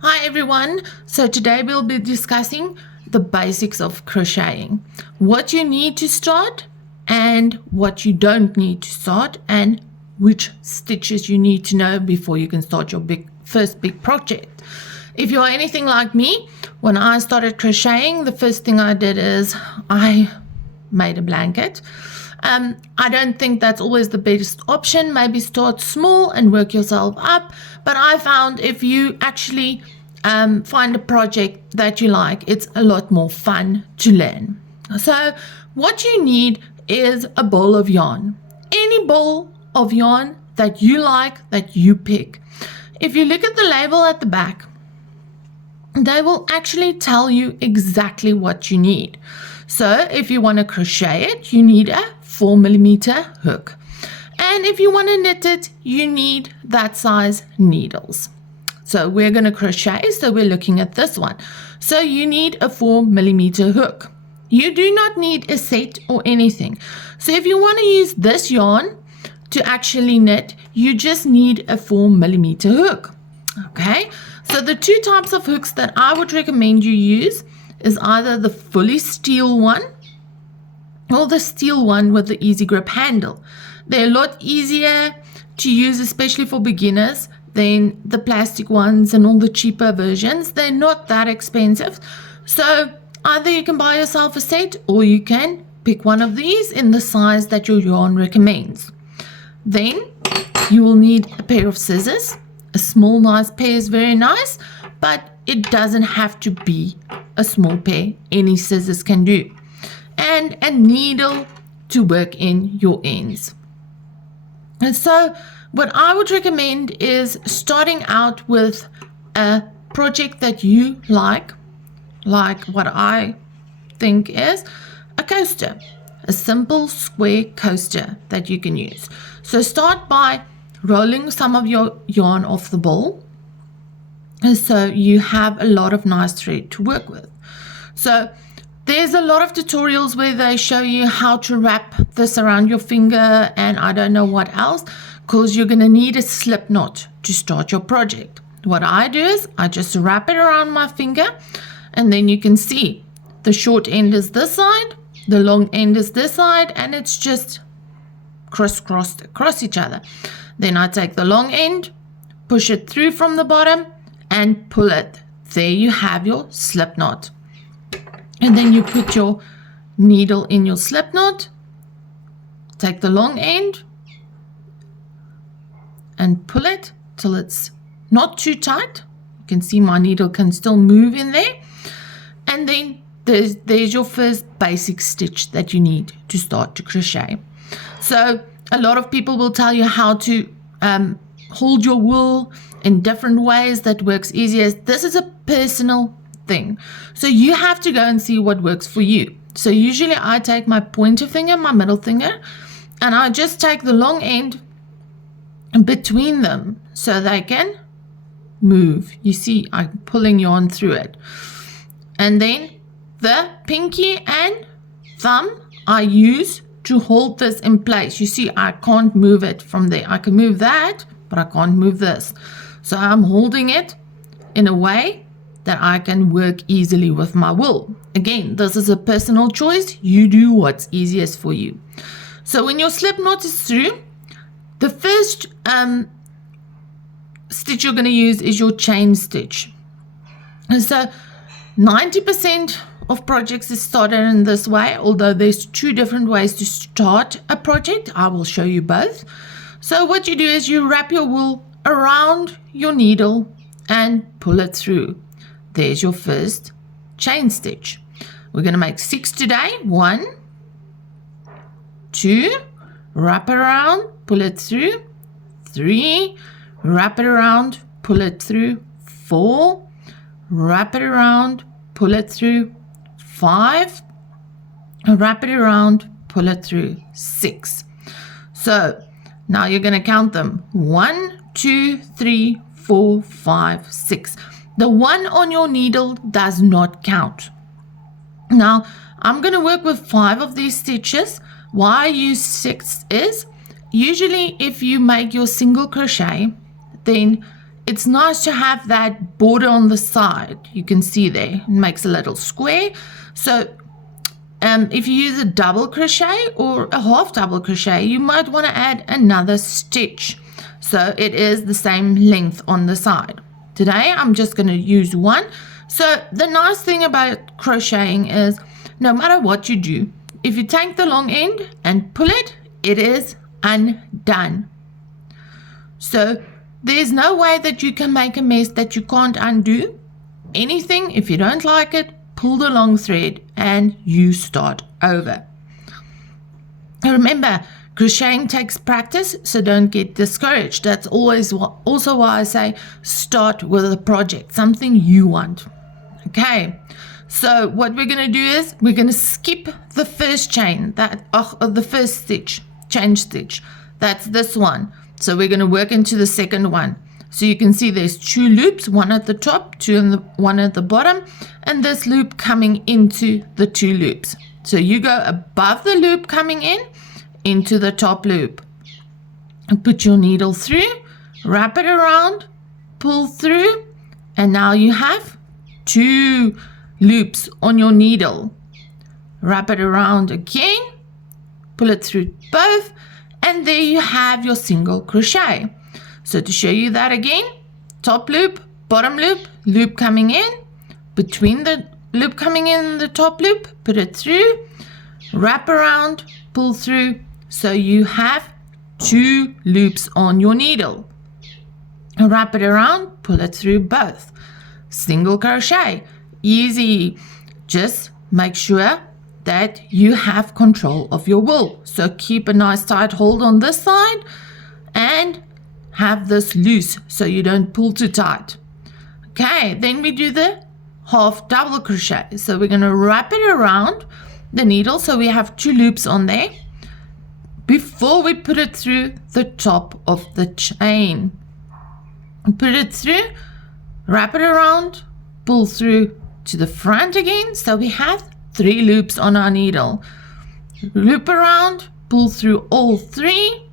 Hi everyone, so today we'll be discussing the basics of crocheting. What you need to start and what you don't need to start, and which stitches you need to know before you can start your first big project. If you're anything like me, when I started crocheting, the first thing I did is I made a blanket. I don't think that's always the best option. Maybe start small and work yourself up. But I found if you actually find a project that you like, it's a lot more fun to learn. So what you need is a ball of yarn. Any ball of yarn that you like, that you pick. If you look at the label at the back, they will actually tell you exactly what you need. So if you want to crochet it, you need a 4mm hook. And if you want to knit it, you need that size needles. So we're going to crochet, so we're looking at this one. So you need a 4mm hook. You do not need a set or anything. So if you want to use this yarn to actually knit, you just need a 4mm hook. Okay, so the two types of hooks that I would recommend you use is either the fully steel one or the steel one with the easy grip handle. They're a lot easier to use, especially for beginners, than the plastic ones and all the cheaper versions. They're not that expensive. So either you can buy yourself a set or you can pick one of these in the size that your yarn recommends. Then you will need a pair of scissors. A small nice pair is very nice, but it doesn't have to be a small pair. Any scissors can do. And a needle to work in your ends. And so what I would recommend is starting out with a project that you like what I think is a coaster, a simple square coaster that you can use. So start by rolling some of your yarn off the ball, and so you have a lot of nice thread to work with. So there's a lot of tutorials where they show you how to wrap this around your finger and I don't know what else, because you're going to need a slip knot to start your project. What I do is I just wrap it around my finger, and then you can see the short end is this side, the long end is this side, and it's just crisscrossed across each other. Then I take the long end, push it through from the bottom and pull it. There you have your slip knot. And then you put your needle in your slip knot, take the long end and pull it till it's not too tight. You can see my needle can still move in there. And then there's your first basic stitch that you need to start to crochet. So a lot of people will tell you how to hold your wool in different ways that works easiest. This is a personal thing. So you have to go and see what works for you. So usually I take my pointer finger, my middle finger, and I just take the long end between them so they can move. You see, I'm pulling yarn through it. And then the pinky and thumb I use to hold this in place. You see, I can't move it from there. I can move that, but I can't move this. So I'm holding it in a way that I can work easily with my wool. Again, this is a personal choice. You do what's easiest for you. So when your slip knot is through, the first stitch you're going to use is your chain stitch. And so 90% of projects is started in this way, although there's two different ways to start a project. I will show you both. So what you do is you wrap your wool around your needle and pull it through. There's your first chain stitch. We're going to make 6 today. 1, 2, wrap it around, pull it through. 3, wrap it around, pull it through. 4, wrap it around, pull it through. 5, wrap it around, pull it through. 6. So now you're going to count them. 1, 2, 3, 4, 5, 6. The one on your needle does not count. Now I'm going to work with 5 of these stitches. Why I use 6 is usually if you make your single crochet, then it's nice to have that border on the side. You can see there, it makes a little square. So if you use a double crochet or a half double crochet, you might want to add another stitch so it is the same length on the side. Today I'm just going to use one. So the nice thing about crocheting is no matter what you do, if you take the long end and pull it, it is undone. So there's no way that you can make a mess that you can't undo. Anything, if you don't like it, pull the long thread and you start over. Remember, crocheting takes practice, so don't get discouraged. That's always also why I say start with a project, something you want. Okay, so what we're going to do is we're going to skip the first chain, the first stitch, chain stitch. That's this one. So we're going to work into the second one. So you can see there's 2 loops, one at the top, one at the bottom, and this loop coming into the 2 loops. So you go above the loop coming into the top loop. And put your needle through, wrap it around, pull through, and now you have 2 loops on your needle. Wrap it around again, pull it through both, and there you have your single crochet. So to show you that again, top loop, bottom loop, loop coming in, between the loop coming in and the top loop, put it through, wrap around, pull through, so you have 2 loops on your needle. Wrap it around, pull it through both. Single crochet, easy. Just make sure that you have control of your wool. So keep a nice tight hold on this side and have this loose so you don't pull too tight. Okay, then we do the half double crochet. So we're going to wrap it around the needle so we have 2 loops on there before we put it through the top of the chain. Put it through, wrap it around, pull through to the front again, so we have 3 loops on our needle. Loop around, pull through all 3,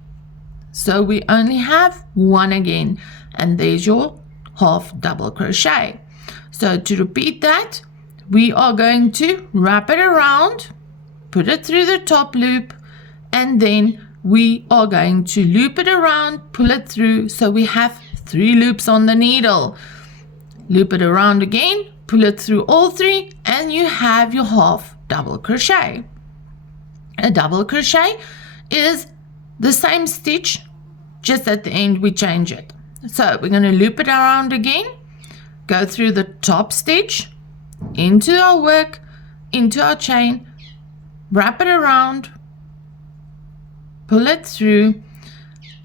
so we only have 1 again, and there's your half double crochet. So to repeat that, we are going to wrap it around, put it through the top loop, and then we are going to loop it around, pull it through, so we have 3 loops on the needle. Loop it around again, pull it through all 3, and you have your half double crochet. A double crochet is the same stitch, just at the end we change it. So we're going to loop it around again, go through the top stitch, into our work, into our chain, wrap it around, pull it through,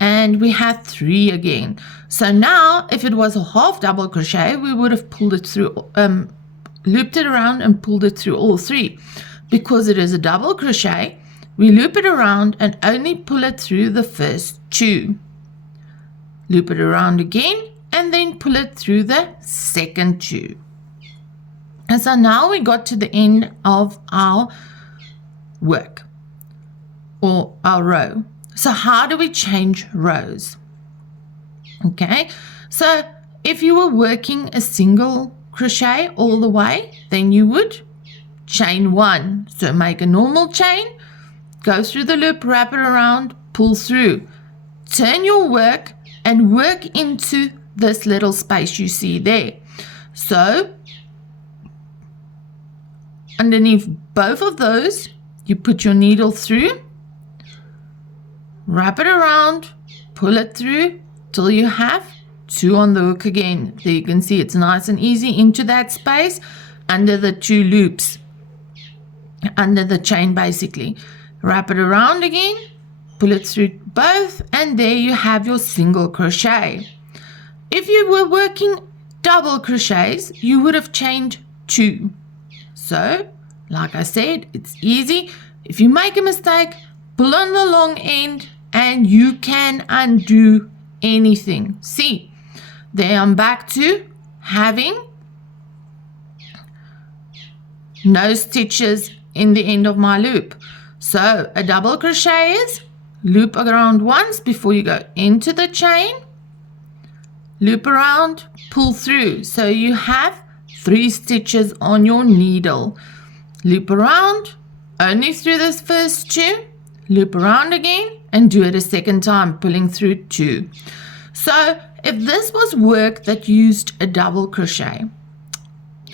and we have 3 again. So now if it was a half double crochet, we would have pulled it through, looped it around and pulled it through all 3. Because it is a double crochet, we loop it around and only pull it through the first 2. Loop it around again and then pull it through the second 2. And so now we got to the end of our work or our row. So how do we change rows? Okay, so if you were working a single crochet all the way, then you would chain 1. So make a normal chain, go through the loop, wrap it around, pull through, turn your work and work into this little space you see there. So underneath both of those, you put your needle through, wrap it around, pull it through till you have 2 on the hook again. There you can see it's nice and easy into that space under the 2 loops, under the chain basically. Wrap it around again, pull it through both, and there you have your single crochet. If you were working double crochets, you would have chained 2. So, like I said, it's easy. If you make a mistake, pull on the long end and you can undo anything. See, there I'm back to having no stitches in the end of my loop. So a double crochet is loop around once before you go into the chain, loop around, pull through. So you have 3 stitches on your needle. Loop around, only through this first 2, loop around again, and do it a second time, pulling through 2. So if this was work that used a double crochet,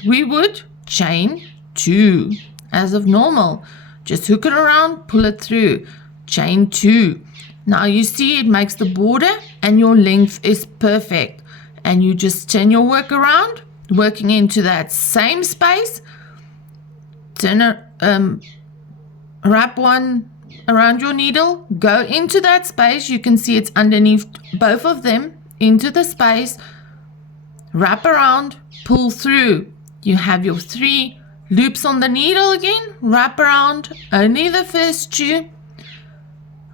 we would chain 2 as of normal. Just hook it around, pull it through, chain 2. Now you see it makes the border and your length is perfect. And you just turn your work around, working into that same space. Wrap one around your needle, go into that space. You can see it's underneath both of them, into the space. Wrap around, pull through. You have your 3 loops on the needle again. Wrap around, only the first 2.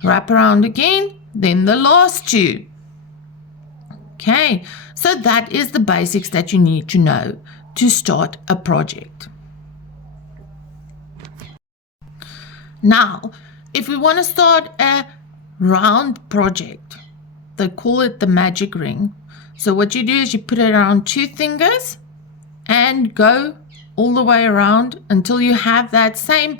Wrap around again, then the last 2. Okay, so that is the basics that you need to know to start a project. Now, if we want to start a round project, they call it the magic ring. So what you do is you put it around 2 fingers and go all the way around until you have that same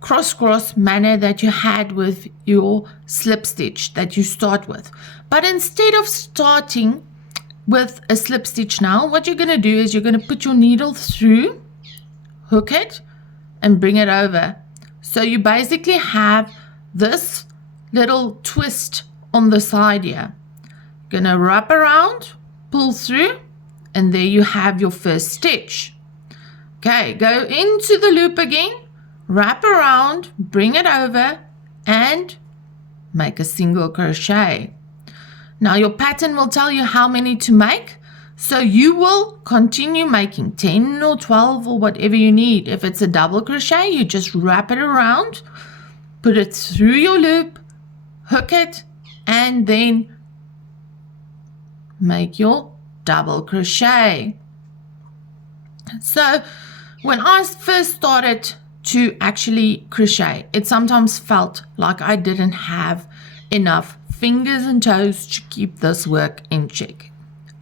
cross manner that you had with your slip stitch that you start with. But instead of starting with a slip stitch now, what you're going to do is you're going to put your needle through, hook it, and bring it over. So you basically have this little twist on the side here. Going to wrap around, pull through, and there you have your first stitch. Okay, go into the loop again, wrap around, bring it over, and make a single crochet. Now your pattern will tell you how many to make, so you will continue making 10 or 12 or whatever you need. If it's a double crochet, you just wrap it around, put it through your loop, hook it, and then make your double crochet. So when I first started to actually crochet, it sometimes felt like I didn't have enough fingers and toes to keep this work in check.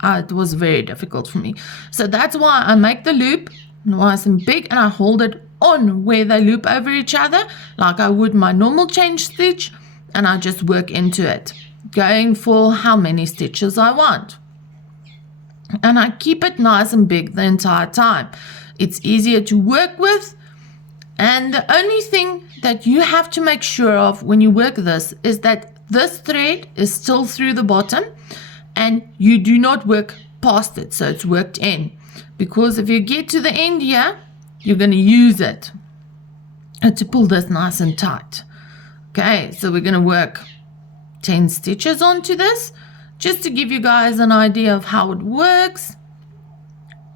It was very difficult for me. So that's why I make the loop nice and big and I hold it on where they loop over each other like I would my normal chain stitch, and I just work into it, going for how many stitches I want. And I keep it nice and big the entire time. It's easier to work with. And the only thing that you have to make sure of when you work this is that this thread is still through the bottom and you do not work past it, so it's worked in. Because if you get to the end here, you're going to use it to pull this nice and tight. Okay, so we're going to work 10 stitches onto this, just to give you guys an idea of how it works.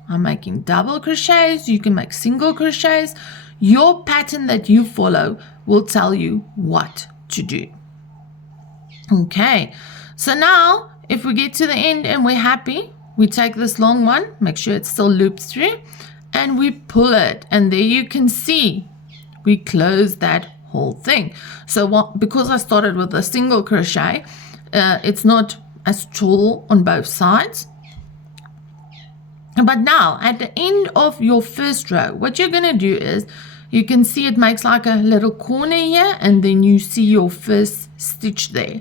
I'm making double crochets. You can make single crochets. Your pattern that you follow will tell you what to do. Okay, so now if we get to the end and we're happy, we take this long one, make sure it's still looped through, and we pull it. And there you can see we close that whole thing. So because I started with a single crochet, it's not as tall on both sides. But now at the end of your first row, what you're going to do is you can see it makes like a little corner here, and then you see your first stitch there,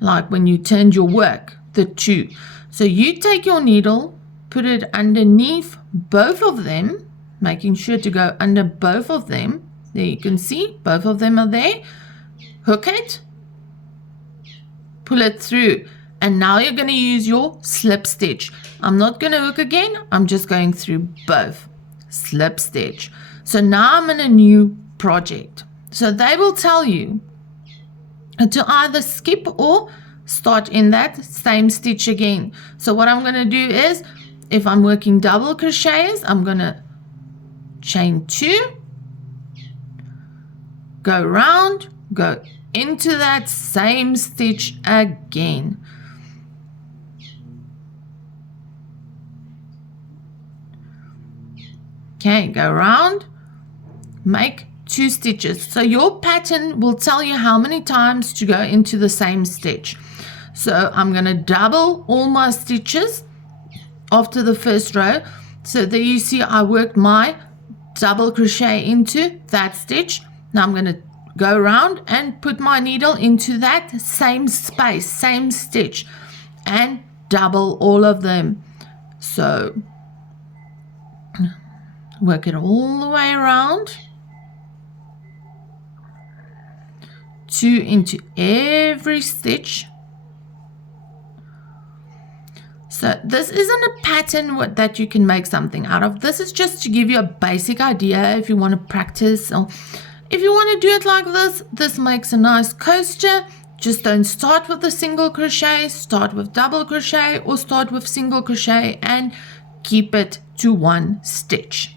like when you turned your work, the 2. So you take your needle, put it underneath both of them, making sure to go under both of them. There you can see both of them are there. Hook it, pull it through, and now you're going to use your slip stitch. I'm not going to hook again, I'm just going through both. Slip stitch. So now I'm in a new project. So they will tell you to either skip or start in that same stitch again. So what I'm going to do is, if I'm working double crochets, I'm going to chain 2, go round, go into that same stitch again. Okay, go round, make 2 stitches. So your pattern will tell you how many times to go into the same stitch. So I'm going to double all my stitches after the first row. So there you see I worked my double crochet into that stitch. Now I'm going to go around and put my needle into that same space, same stitch, and double all of them. So work it all the way around, 2 into every stitch. So this isn't a pattern that you can make something out of. This is just to give you a basic idea if you want to practice, or if you want to do it like this. This makes a nice coaster. Just don't start with a single crochet, start with double crochet, or start with single crochet and keep it to 1 stitch.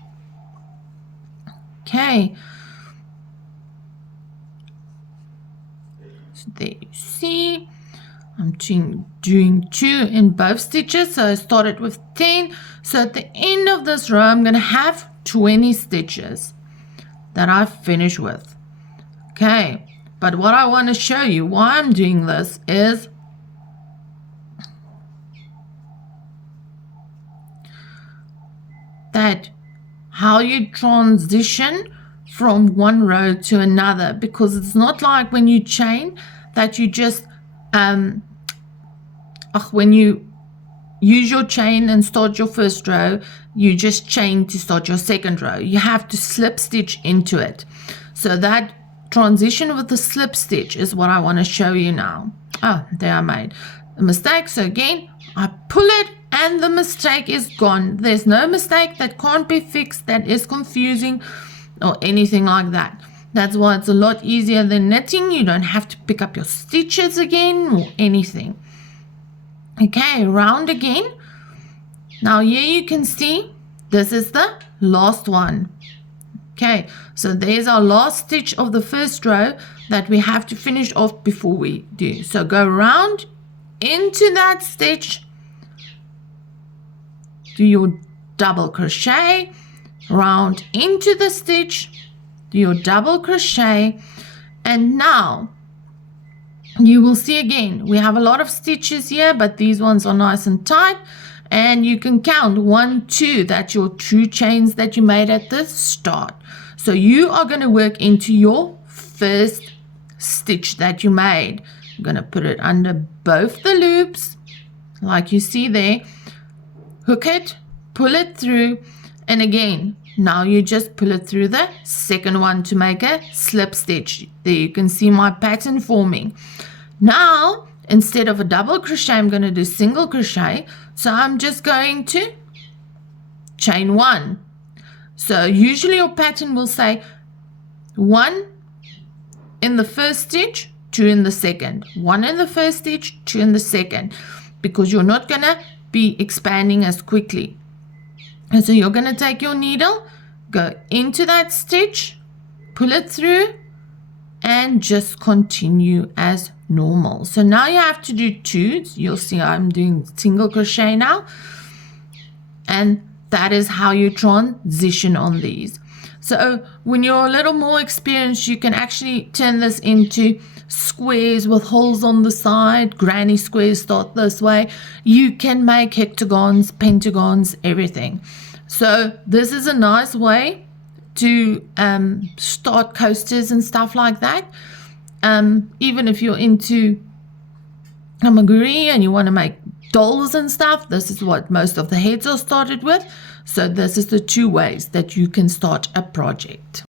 Okay. So there you see. I'm doing 2 in both stitches, so I started with 10. So at the end of this row, I'm going to have 20 stitches that I finish with. Okay, but what I want to show you why I'm doing this is that how you transition from one row to another, because it's not like when you chain that you just when you use your chain and start your first row, you just chain to start your second row. You have to slip stitch into it. So that transition with the slip stitch is what I want to show you now. Oh, there I made a mistake. So again, I pull it and the mistake is gone. There's no mistake that can't be fixed, that is confusing or anything like that. That's why it's a lot easier than knitting. You don't have to pick up your stitches again or anything. Okay, round again. Now here you can see this is the last one. Okay, so there's our last stitch of the first row that we have to finish off before we do. So go round into that stitch, do your double crochet, round into the stitch, do your double crochet, and now you will see again we have a lot of stitches here, but these ones are nice and tight, and you can count 1, 2. That's your 2 chains that you made at the start. So you are going to work into your first stitch that you made. I'm going to put it under both the loops like you see there, hook it, pull it through, and again now you just pull it through the second one to make a slip stitch. There you can see my pattern forming. Now instead of a double crochet, I'm going to do single crochet. So I'm just going to chain 1. So usually your pattern will say 1 in the first stitch, 2 in the second, 1 in the first stitch, 2 in the second, because you're not going to be expanding as quickly. And so you're going to take your needle, go into that stitch, pull it through, and just continue as normal. So now you have to do 2. You'll see I'm doing single crochet now, and that is how you transition on these. So when you're a little more experienced, you can actually turn this into squares with holes on the side. Granny squares start this way. You can make hexagons, pentagons, everything. So this is a nice way to start coasters and stuff like that. Even if you're into hamaguri and you want to make dolls and stuff, this is what most of the heads are started with. So this is the 2 ways that you can start a project.